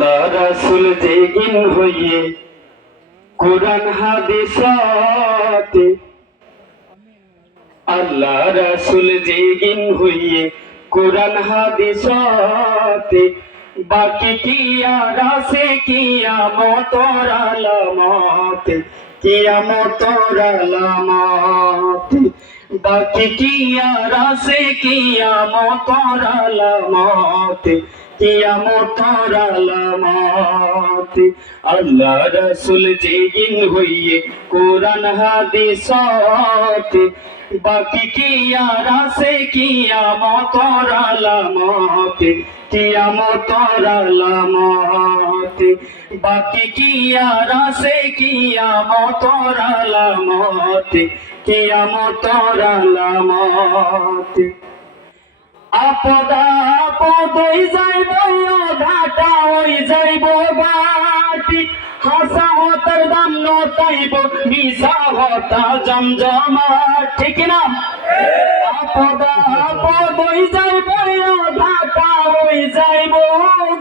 আল্লাহ রাসুল জেগিন হইয়ে কোরআন, হাদিসাতে আল্লাহ রাসুল জেগিন হইয়ে কোরআন, হাদিসাতে বাকি কিয়ার আছে? কিয়ামতর আলামতে কিয়ামতর আলামতে। বাকি কিয়ার আছে? কিয়ামতর আলামতে। কিয়ামতর আলামতে। আল্লাহ রাসূল জেগিন হইয়ে কোরআন হাদিসতে বাকি কিয়ার আছে কিয়ামতর আলামতে? কিয়ামতর আলামতে। বাকি কিয়ার আছে কিয়ামতর আলামতে? কিয়ামতর আলামতে। আপদা আপদ হই যাইব ঘাটা হই যাইব, বাটি। হাসা হতার দাম নতাইব মিশা হতা জমজমা ঠিক না? আপদা আপদ হই যাইব ঘাটা হই যাইব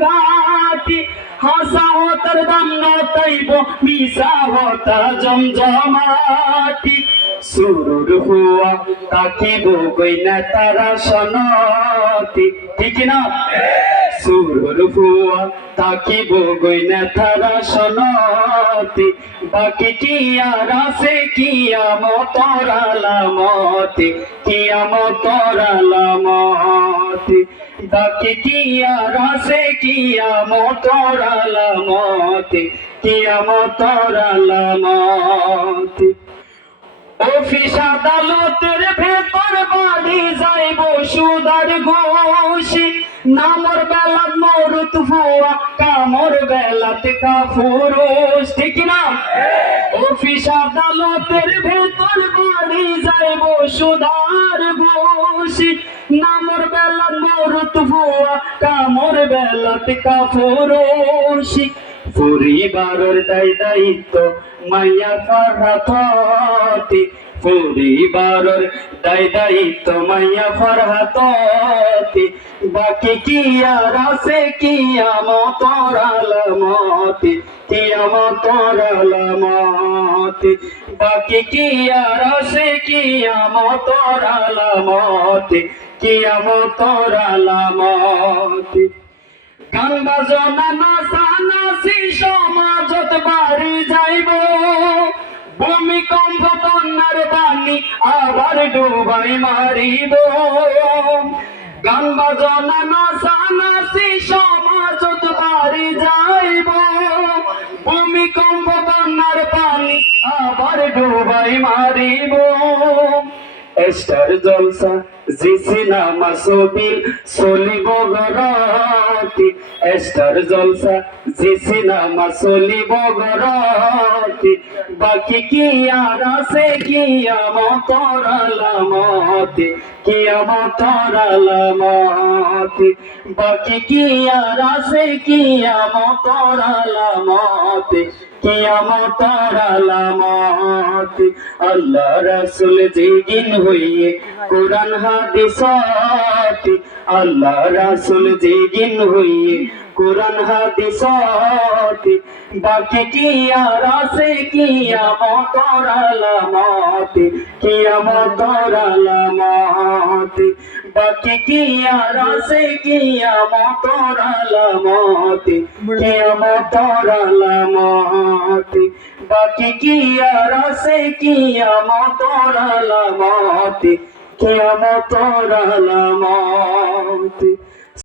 ঘাটি হাসা হতার দাম নতাইব মিশা হতা জমজমাটি। সুরুর হুয়া তাকিব গইনা তারা সনতি। ঠিক না? সুরুর হুয়া তাকিব গইনা তারা সনতি। বাকি কিয়ার আছে? কিয়ামতর আলামতি কিয়ামতর আলামতি। বাকি কিয়ার আছে? কিয়ামতর আলামতি কিয়ামতর আলামতি। অফিস আদালতের ভেতর বাড়ি যাইব, সুদার ঘোষি। নামর বেলাত মরুত হুয়া কামর বেলাত কাফুরুষ ঠিক না? অফিস আদালতের ভেতর বাড়ি যাইব, সুদার ঘোষি। নামর বেলাত মরুত হুয়া কামর বেলাত কাফুরুষি পরিবারের দায় দায়িত্ব, মাইয়া ফারহাতি পরিবারের দায় দায়িত্ব মাইয়া ফারহাতি বাকি কি আর আছে কিয়ামতর আলামতি? কিয়ামতর আলামতি? বাকি কি আর আছে কিয়ামতর আলামতি? কিয়ামতর আলামতি? গান বাজনা নাচি আবার ডুবাই মারিব গান বাজনা নাচা নাচি সমাজত এস্টার জলসা জি সিনেমা ছবি চলিব গরতি। এস্টার জলসা জি সিনেমা চলিব গরতি। বাকি কি আর আছে? কিয়ামতর আলামতি কিয়ামতর আলামতি। বাকি কি আর আছে? কিয়ামতর আলামতি। কিয়ামতর আলামতি আল্লাহ রাসূল জিগিন হইয়ে কোরআন হাদিসতি আল্লাহ রাসূল জিগিন হইয়ে কোরআন হাদিসতি বাকি কি আর আছে কিয়ামতর আলামতি? কিয়ামতর আলামতি? বাকি কি আর আছে কিয়ামতর আলামতি? কিয়ামতর আলামতি? বাকি কি আর আছে কিয়ামতর আলামতি? কিয়ামতর আলামতি